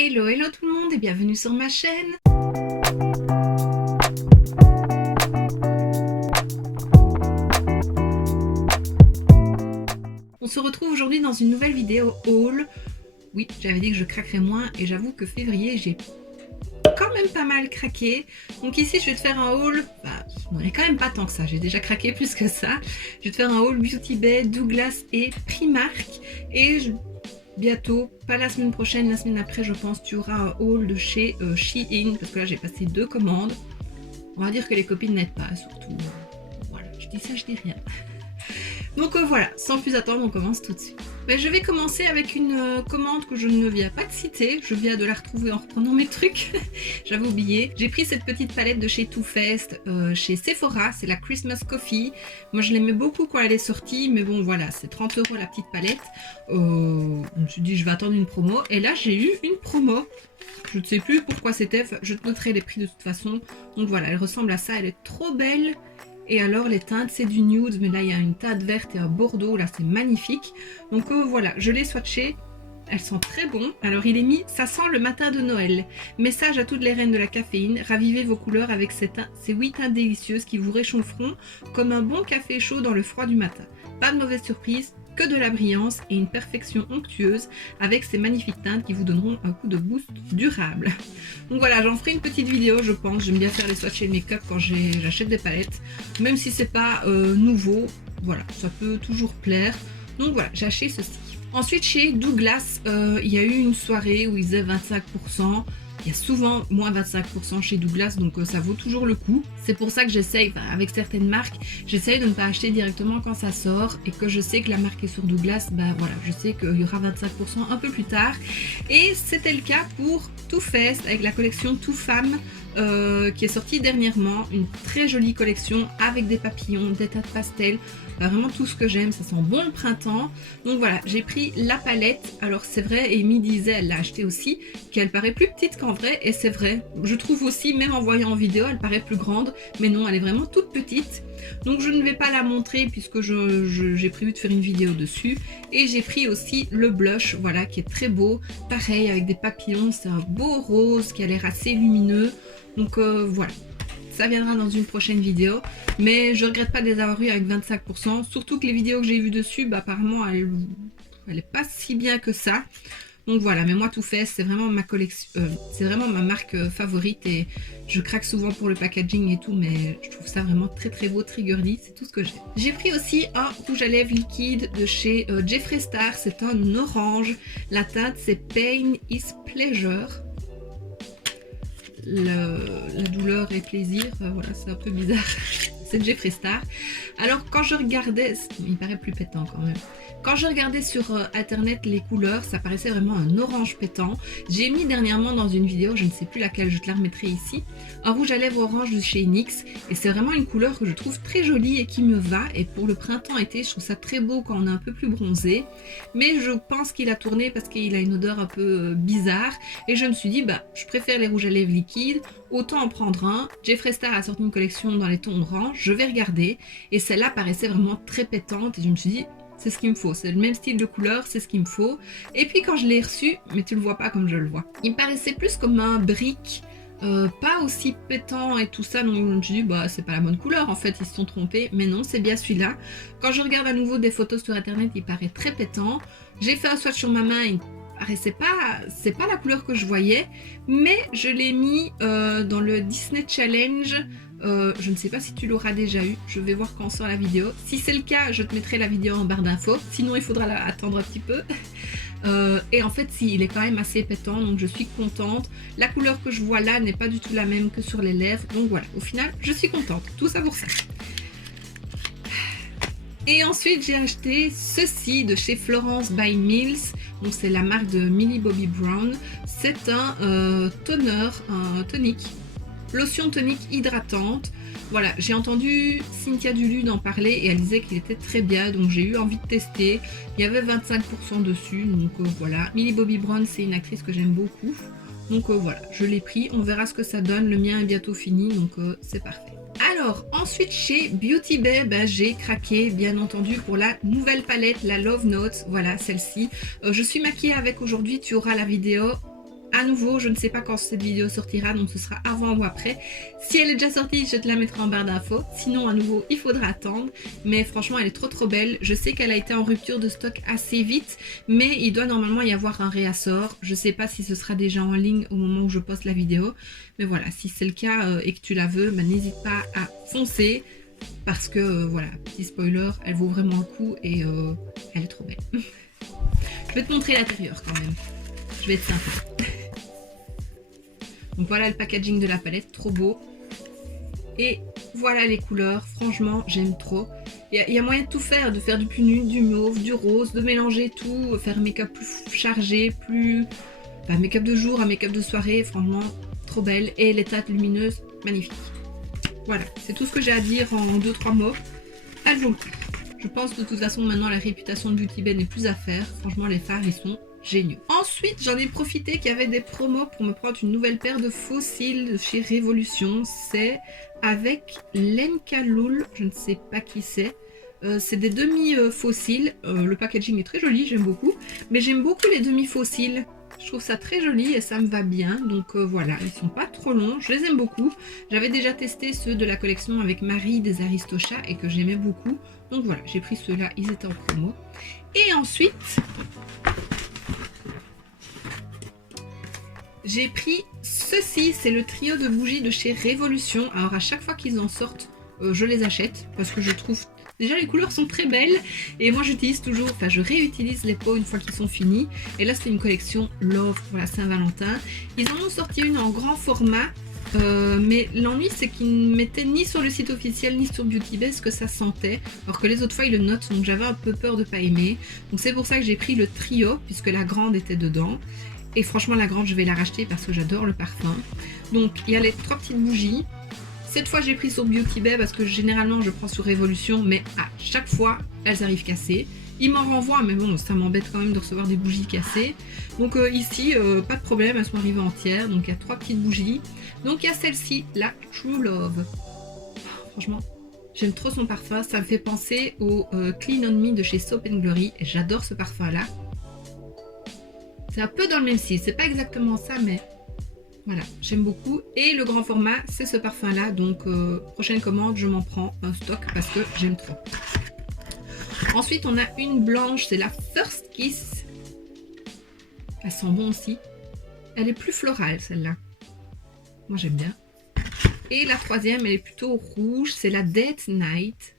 Hello, hello tout le monde et bienvenue sur ma chaîne. On se retrouve aujourd'hui dans une nouvelle vidéo haul. Oui, j'avais dit que je craquerais moins et j'avoue que février, j'ai quand même pas mal craqué. Donc ici, je vais te faire un haul. Non, il n'y a quand même pas tant que ça. J'ai déjà craqué plus que ça. Je vais te faire un haul Beauty Bay, Douglas et Primark. Et bientôt, pas la semaine prochaine, la semaine après, je pense, tu auras un haul de chez Shein. Parce que là, j'ai passé 2 commandes. On va dire que les copines n'aident pas, surtout. Voilà, je dis ça, je dis rien. Donc voilà, sans plus attendre, on commence tout de suite. Je vais commencer avec une commande que je ne viens pas de citer. Je viens de la retrouver en reprenant mes trucs. J'avais oublié. J'ai pris cette petite palette de chez Too Faced, chez Sephora. C'est la Christmas Coffee. Moi, je l'aimais beaucoup quand elle est sortie. Mais bon, voilà, c'est 30 € la petite palette. Je me suis dit, je vais attendre une promo. Et là, j'ai eu une promo. Je ne sais plus pourquoi c'était. Je te noterai les prix de toute façon. Donc voilà, elle ressemble à ça. Elle est trop belle. Et alors les teintes c'est du nude, mais là il y a une teinte verte et un bordeaux, là c'est magnifique. Donc voilà, je l'ai swatché, elles sont très bon. Alors il est mis, ça sent le matin de Noël. Message à toutes les reines de la caféine, ravivez vos couleurs avec ces 8 teintes délicieuses qui vous réchaufferont comme un bon café chaud dans le froid du matin. Pas de mauvaise surprise, que de la brillance et une perfection onctueuse avec ces magnifiques teintes qui vous donneront un coup de boost durable. Donc voilà, j'en ferai une petite vidéo je pense. J'aime bien faire les swatchs et le make-up quand j'achète des palettes. Même si c'est pas nouveau, voilà, ça peut toujours plaire. Donc voilà, j'ai acheté ceci. Ensuite chez Douglas, il y a eu une soirée où ils faisaient 25%. Il y a souvent moins 25% chez Douglas, donc ça vaut toujours le coup. C'est pour ça que j'essaye, avec certaines marques, j'essaye de ne pas acheter directement quand ça sort et que je sais que la marque est sur Douglas, voilà, je sais qu'il y aura 25% un peu plus tard. Et c'était le cas pour Too Faced avec la collection Too Femme qui est sortie dernièrement. Une très jolie collection avec des papillons, des tas de pastels. Vraiment tout ce que j'aime, ça sent bon le printemps. Donc voilà, j'ai pris la palette. Alors c'est vrai, Amy disait, elle l'a acheté aussi, qu'elle paraît plus petite qu'en vrai. Et c'est vrai, je trouve aussi, même en voyant en vidéo, elle paraît plus grande. Mais non, elle est vraiment toute petite. Donc je ne vais pas la montrer puisque j'ai prévu de faire une vidéo dessus. Et j'ai pris aussi le blush, voilà, qui est très beau. Pareil, avec des papillons, c'est un beau rose qui a l'air assez lumineux. Donc voilà. Ça viendra dans une prochaine vidéo, mais je regrette pas de les avoir eu avec 25%, surtout que les vidéos que j'ai vues dessus, apparemment elle est pas si bien que ça. Donc voilà, mais moi Too Faced, c'est vraiment ma collection, c'est vraiment ma marque favorite et je craque souvent pour le packaging et tout, mais je trouve ça vraiment très très beau, très girly, c'est tout ce que j'ai. J'ai pris aussi un rouge à lèvres liquide de chez Jeffree Star, c'est un orange, la teinte c'est Pain is Pleasure. La douleur et plaisir, voilà, c'est un peu bizarre. C'est Jeffree Star. Alors quand je regardais, il paraît plus pétant quand même. Quand je regardais sur internet les couleurs, ça paraissait vraiment un orange pétant. J'ai mis dernièrement dans une vidéo, je ne sais plus laquelle, je te la remettrai ici, un rouge à lèvres orange de chez NYX. Et c'est vraiment une couleur que je trouve très jolie et qui me va. Et pour le printemps-été, je trouve ça très beau quand on est un peu plus bronzé. Mais je pense qu'il a tourné parce qu'il a une odeur un peu bizarre. Et je me suis dit, je préfère les rouges à lèvres liquides, autant en prendre un. Jeffree Star a sorti une collection dans les tons orange, je vais regarder. Et celle-là paraissait vraiment très pétante et je me suis dit, c'est ce qu'il me faut, c'est le même style de couleur, c'est ce qu'il me faut. Et puis quand je l'ai reçu, mais tu le vois pas comme je le vois, il me paraissait plus comme un brick, pas aussi pétant et tout ça, donc je me suis dit c'est pas la bonne couleur en fait, ils se sont trompés, mais non, c'est bien celui-là. Quand je regarde à nouveau des photos sur internet, il paraît très pétant. J'ai fait un swatch sur ma main, il paraissait pas, c'est pas la couleur que je voyais, mais je l'ai mis dans le Disney Challenge. Je ne sais pas si tu l'auras déjà eu, je vais voir quand sort la vidéo. Si c'est le cas, je te mettrai la vidéo en barre d'infos, sinon il faudra attendre un petit peu. Et en fait, si, il est quand même assez pétant, donc je suis contente. La couleur que je vois là n'est pas du tout la même que sur les lèvres, donc voilà, au final, je suis contente. Tout ça pour ça. Et ensuite, j'ai acheté ceci de chez Florence by Mills. Donc c'est la marque de Millie Bobby Brown. C'est un toner, un tonique. Lotion tonique hydratante. Voilà, j'ai entendu Cynthia Dulude en parler et elle disait qu'il était très bien, donc j'ai eu envie de tester. Il y avait 25% dessus, donc voilà. Millie Bobby Brown, c'est une actrice que j'aime beaucoup. Donc voilà, je l'ai pris, on verra ce que ça donne. Le mien est bientôt fini, donc c'est parfait. Alors ensuite chez Beauty Bay, j'ai craqué bien entendu pour la nouvelle palette, la Love Notes, voilà celle-ci. Je suis maquillée avec aujourd'hui, tu auras la vidéo À nouveau, je ne sais pas quand cette vidéo sortira, donc ce sera avant ou après. Si elle est déjà sortie, je te la mettrai en barre d'infos. Sinon, à nouveau, il faudra attendre. Mais franchement, elle est trop belle. Je sais qu'elle a été en rupture de stock assez vite, mais il doit normalement y avoir un réassort. Je ne sais pas si ce sera déjà en ligne au moment où je poste la vidéo. Mais voilà, si c'est le cas et que tu la veux, bah, n'hésite pas à foncer. Parce que, voilà, petit spoiler, elle vaut vraiment le coup et elle est trop belle. Je vais te montrer l'intérieur quand même. Je vais être sympa. Donc voilà le packaging de la palette, trop beau. Et voilà les couleurs, franchement j'aime trop. Il y a moyen de tout faire, de faire du plus nu, du mauve, du rose, de mélanger tout, faire un make-up plus chargé, plus... Enfin, make-up de jour, un make-up de soirée, franchement trop belle. Et les teintes lumineuses, magnifiques. Voilà, c'est tout ce que j'ai à dire en 2-3 mots. Elle vaut le coup. Je pense de toute façon maintenant la réputation de Beauty Bay n'est plus à faire. Franchement les fards ils sont géniaux. Ensuite j'en ai profité qu'il y avait des promos pour me prendre une nouvelle paire de faux cils de chez Révolution. C'est avec Lenka Loul, je ne sais pas qui c'est. C'est des demi faux cils. Le packaging est très joli, j'aime beaucoup. Mais j'aime beaucoup les demi faux cils. Je trouve ça très joli et ça me va bien. Donc voilà, ils sont pas trop longs, je les aime beaucoup. J'avais déjà testé ceux de la collection avec Marie des Aristochats et que j'aimais beaucoup. Donc voilà, j'ai pris ceux-là, ils étaient en promo. Et ensuite, j'ai pris ceci, c'est le trio de bougies de chez Révolution. Alors à chaque fois qu'ils en sortent, je les achète parce que je trouve... Déjà les couleurs sont très belles et moi j'utilise toujours, enfin je réutilise les pots une fois qu'ils sont finis. Et là c'est une collection Love pour la Saint-Valentin. Ils en ont sorti une en grand format, mais l'ennui c'est qu'ils ne mettaient ni sur le site officiel ni sur Beauty Bay ce que ça sentait. Alors que les autres fois ils le notent, donc j'avais un peu peur de pas aimer. Donc c'est pour ça que j'ai pris le trio puisque la grande était dedans. Et franchement la grande je vais la racheter parce que j'adore le parfum. Donc il y a les 3 petites bougies. Cette fois j'ai pris sur Beauty Bay parce que généralement je prends sur Révolution, mais à chaque fois elles arrivent cassées. Ils m'en renvoient, mais bon ça m'embête quand même de recevoir des bougies cassées. Donc ici pas de problème, elles sont arrivées entières. Donc il y a 3 petites bougies. Donc il y a celle-ci, la True Love. Franchement j'aime trop son parfum, ça me fait penser au Clean On Me de chez Soap & Glory. J'adore ce parfum là. C'est un peu dans le même style, c'est pas exactement ça mais... Voilà, j'aime beaucoup. Et le grand format, c'est ce parfum-là. Donc, prochaine commande, je m'en prends un stock parce que j'aime trop. Ensuite, on a une blanche, c'est la First Kiss. Elle sent bon aussi. Elle est plus florale, celle-là. Moi, j'aime bien. Et la troisième, elle est plutôt rouge, c'est la Date Night.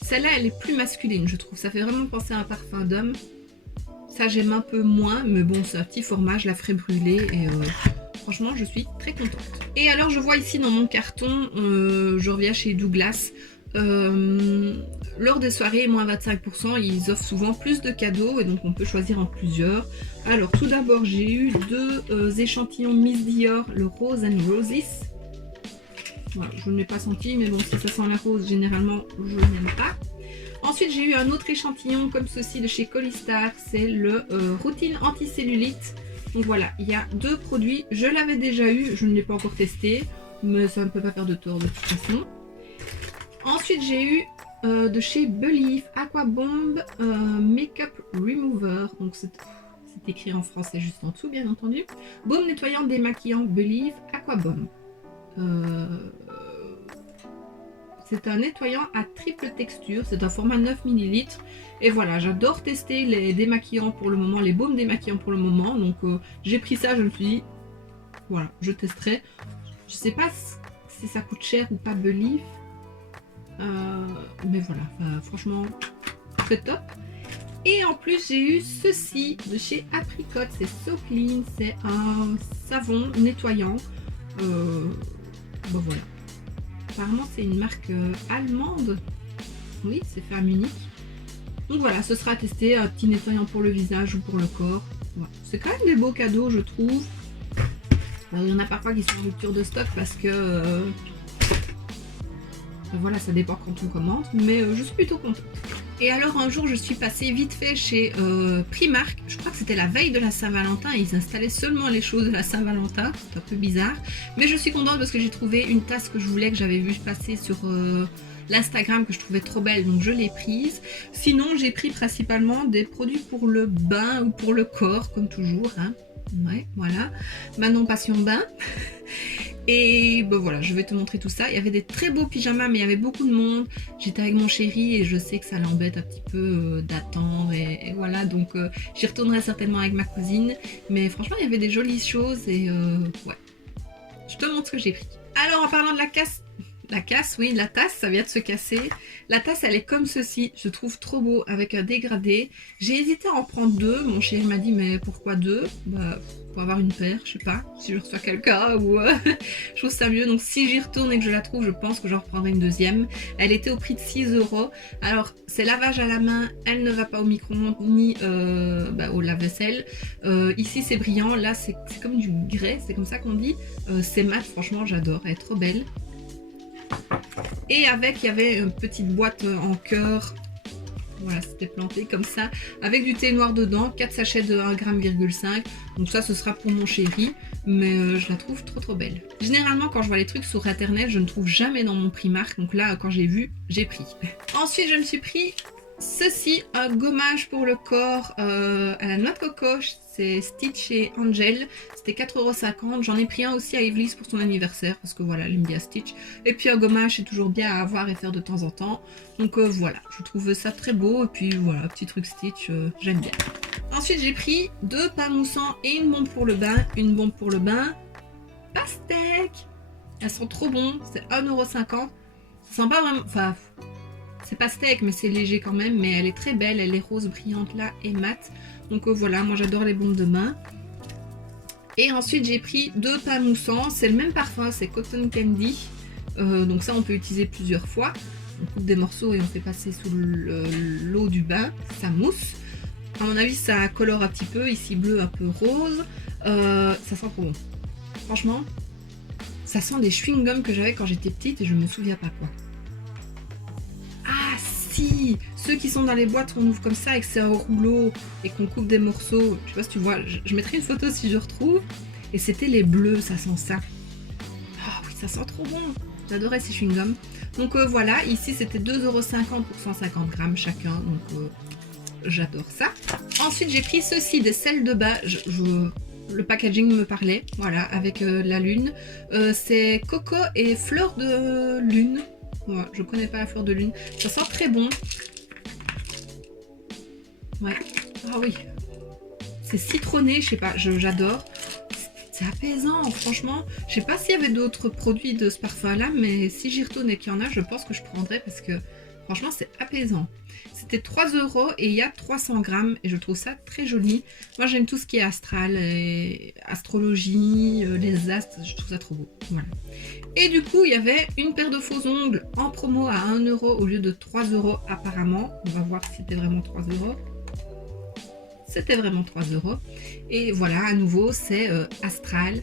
Celle-là, elle est plus masculine, je trouve. Ça fait vraiment penser à un parfum d'homme. Ça j'aime un peu moins, mais bon c'est un petit format, je la ferai brûler et franchement je suis très contente. Et alors je vois ici dans mon carton, je reviens chez Douglas, lors des soirées moins 25%, ils offrent souvent plus de cadeaux et donc on peut choisir en plusieurs. Alors tout d'abord j'ai eu 2 échantillons Miss Dior, le Rose and Roses. Voilà, je ne l'ai pas senti mais bon si ça sent la rose généralement je n'aime pas. Ensuite, j'ai eu un autre échantillon comme ceci de chez Colistar, c'est le Routine Anticellulite. Donc voilà, il y a 2 produits. Je l'avais déjà eu, je ne l'ai pas encore testé, mais ça ne peut pas faire de tort de toute façon. Ensuite, j'ai eu de chez Believe Aqua Bomb Makeup Remover. Donc c'est écrit en français juste en dessous, bien entendu. Baume nettoyant démaquillant Believe Aqua Bomb. C'est un nettoyant à triple texture, c'est un format 9 ml. Et voilà, j'adore tester les démaquillants pour le moment, les baumes démaquillants pour le moment. Donc j'ai pris ça, je me suis dit, voilà, je testerai. Je sais pas si ça coûte cher ou pas Believe. Mais voilà, franchement, c'est top. Et en plus, j'ai eu ceci de chez Apricot, c'est So Clean, c'est un savon nettoyant. Bon voilà. Apparemment c'est une marque allemande. Oui, c'est fait à Munich. Donc voilà, ce sera testé, un petit nettoyant pour le visage ou pour le corps. Voilà. C'est quand même des beaux cadeaux je trouve. Alors, il y en a parfois qui sont en rupture de stock parce que voilà, ça dépend quand on commande. Mais je suis plutôt contente. Et alors un jour je suis passée vite fait chez Primark, je crois que c'était la veille de la Saint-Valentin, ils installaient seulement les choses de la Saint-Valentin, c'est un peu bizarre. Mais je suis contente parce que j'ai trouvé une tasse que je voulais, que j'avais vu passer sur l'Instagram, que je trouvais trop belle, donc je l'ai prise. Sinon j'ai pris principalement des produits pour le bain ou pour le corps, comme toujours. Hein. Ouais, voilà. Manon Passion Bain. Et bon voilà, je vais te montrer tout ça. Il y avait des très beaux pyjamas, mais il y avait beaucoup de monde. J'étais avec mon chéri et je sais que ça l'embête un petit peu d'attendre. Et voilà, donc j'y retournerai certainement avec ma cousine. Mais franchement, il y avait des jolies choses et ouais. Je te montre ce que j'ai pris. Alors, en parlant de la casse, oui, la tasse, ça vient de se casser. La tasse, elle est comme ceci. Je trouve trop beau avec un dégradé. J'ai hésité à en prendre deux. Mon chéri m'a dit, mais pourquoi deux? Bah, pour avoir une paire, je sais pas. Si je reçois quelqu'un ou je trouve ça mieux. Donc, si j'y retourne et que je la trouve, je pense que j'en reprendrai une deuxième. Elle était au prix de 6 €. Alors, c'est lavage à la main. Elle ne va pas au micro-ondes ni au lave-vaisselle. Ici, c'est brillant. Là, c'est comme du grès. C'est comme ça qu'on dit. C'est mat. Franchement, j'adore. Elle est trop belle. Et avec, il y avait une petite boîte en cœur. Voilà, c'était planté comme ça. Avec du thé noir dedans. 4 sachets de 1,5 g. Donc ça, ce sera pour mon chéri. Mais je la trouve trop belle. Généralement, quand je vois les trucs sur internet, je ne trouve jamais dans mon Primark. Donc là, quand j'ai vu, j'ai pris. Ensuite, je me suis pris ceci, un gommage pour le corps à la noix de coco. C'est Stitch et Angel. C'était 4,50 €. J'en ai pris un aussi à Evelise pour son anniversaire parce que voilà, elle aime bien Stitch. Et puis un gommage, c'est toujours bien à avoir et faire de temps en temps. Donc voilà, je trouve ça très beau. Et puis voilà, petit truc Stitch, j'aime bien. Ensuite, j'ai pris 2 pains moussants et une bombe pour le bain. Une bombe pour le bain. Pastèque. Elles sont trop bonnes. C'est 1,50 €. Ça sent pas vraiment... Enfin... C'est pas steak, mais c'est léger quand même. Mais elle est très belle. Elle est rose brillante là et mat. Donc voilà, moi j'adore les bombes de bain. Et ensuite j'ai pris 2 pains moussants. C'est le même parfum, c'est Cotton Candy. Donc ça on peut utiliser plusieurs fois. On coupe des morceaux et on fait passer sous l'eau du bain. Ça mousse. À mon avis ça colore un petit peu. Ici bleu, un peu rose. Ça sent trop bon. Franchement, ça sent des chewing-gums que j'avais quand j'étais petite et je me souviens pas quoi. Ceux qui sont dans les boîtes qu'on ouvre comme ça et que c'est un rouleau et qu'on coupe des morceaux, je sais pas si tu vois, je mettrai une photo si je retrouve. Et c'était les bleus, ça sent ça. Ah oui, ça sent trop bon. J'adorais ces chewing-gums. Donc voilà, ici c'était 2,50 € pour 150 grammes chacun. Donc j'adore ça. Ensuite j'ai pris ceci, des sels de bain. Le packaging me parlait, voilà, avec la lune. C'est coco et fleur de lune. Ouais, je connais pas la fleur de lune. Ça sent très bon. Ouais. Ah oui. C'est citronné, je sais pas, j'adore. C'est apaisant, franchement. Je sais pas s'il y avait d'autres produits de ce parfum-là, mais si j'y retourne et qu'il y en a, je pense que je prendrai parce que franchement, c'est apaisant. C'était 3 € et il y a 300 grammes et je trouve ça très joli. Moi, j'aime tout ce qui est astral, et astrologie, les astres, je trouve ça trop beau. Voilà. Et du coup, il y avait une paire de faux ongles en promo à 1 € au lieu de 3 € apparemment. On va voir si c'était vraiment 3 €. C'était vraiment 3 €. Et voilà, à nouveau, c'est astral.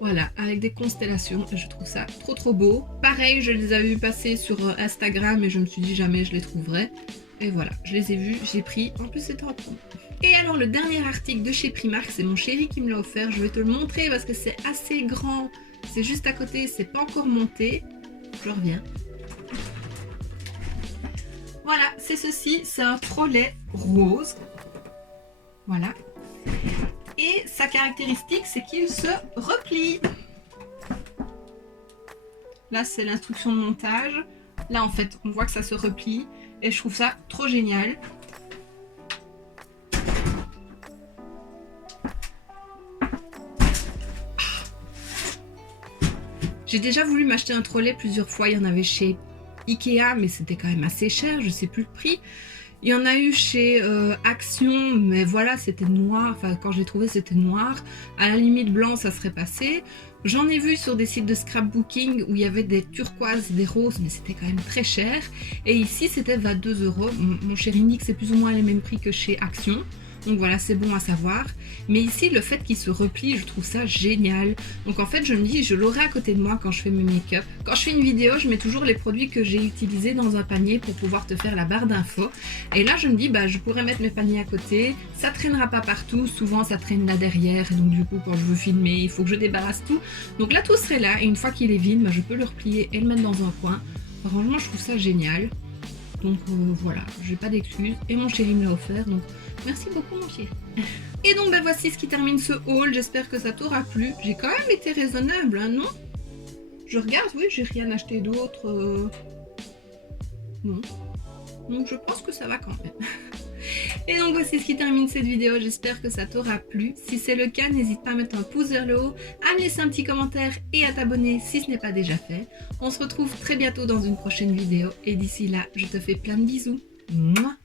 Voilà, avec des constellations. Je trouve ça trop beau. Pareil, je les avais vus passer sur Instagram et je me suis dit jamais je les trouverais. Et voilà, je les ai vus, j'ai pris. En plus, c'était en promo. Et alors, le dernier article de chez Primark, c'est mon chéri qui me l'a offert. Je vais te le montrer parce que c'est assez grand. C'est juste à côté, c'est pas encore monté. Je reviens. Voilà, c'est ceci. C'est un trolley rose. Voilà. Et sa caractéristique, c'est qu'il se replie. Là, c'est l'instruction de montage. Là, en fait, on voit que ça se replie. Et je trouve ça trop génial. J'ai déjà voulu m'acheter un trolley plusieurs fois. Il y en avait chez Ikea, mais c'était quand même assez cher. Je sais plus le prix. Il y en a eu chez Action, mais voilà, c'était noir. Enfin, quand je l'ai trouvé, c'était noir. À la limite, blanc, ça serait passé. J'en ai vu sur des sites de scrapbooking où il y avait des turquoises, des roses, mais c'était quand même très cher. Et ici, c'était 22 €. Mon chéri Nick, c'est plus ou moins les mêmes prix que chez Action. Donc voilà, c'est bon à savoir. Mais ici, le fait qu'il se replie, je trouve ça génial. Donc en fait, je me dis, je l'aurai à côté de moi quand je fais mes make-up. Quand je fais une vidéo, je mets toujours les produits que j'ai utilisés dans un panier pour pouvoir te faire la barre d'infos. Et là, je me dis, bah, je pourrais mettre mes paniers à côté. Ça traînera pas partout. Souvent, ça traîne là derrière. Et donc du coup, quand je veux filmer, il faut que je débarrasse tout. Donc là, tout serait là. Et une fois qu'il est vide, bah, je peux le replier et le mettre dans un coin. Franchement, je trouve ça génial. Donc voilà, j'ai pas d'excuses et mon chéri me l'a offert, donc merci beaucoup mon chéri. Et donc voici ce qui termine ce haul, j'espère que ça t'aura plu. J'ai quand même été raisonnable, hein, non? Je regarde, oui, j'ai rien acheté d'autre. Non. Donc je pense que ça va quand même. Et donc voici ce qui termine cette vidéo, j'espère que ça t'aura plu. Si c'est le cas, n'hésite pas à mettre un pouce vers le haut, à me laisser un petit commentaire et à t'abonner si ce n'est pas déjà fait. On se retrouve très bientôt dans une prochaine vidéo et d'ici là, je te fais plein de bisous. Mouah.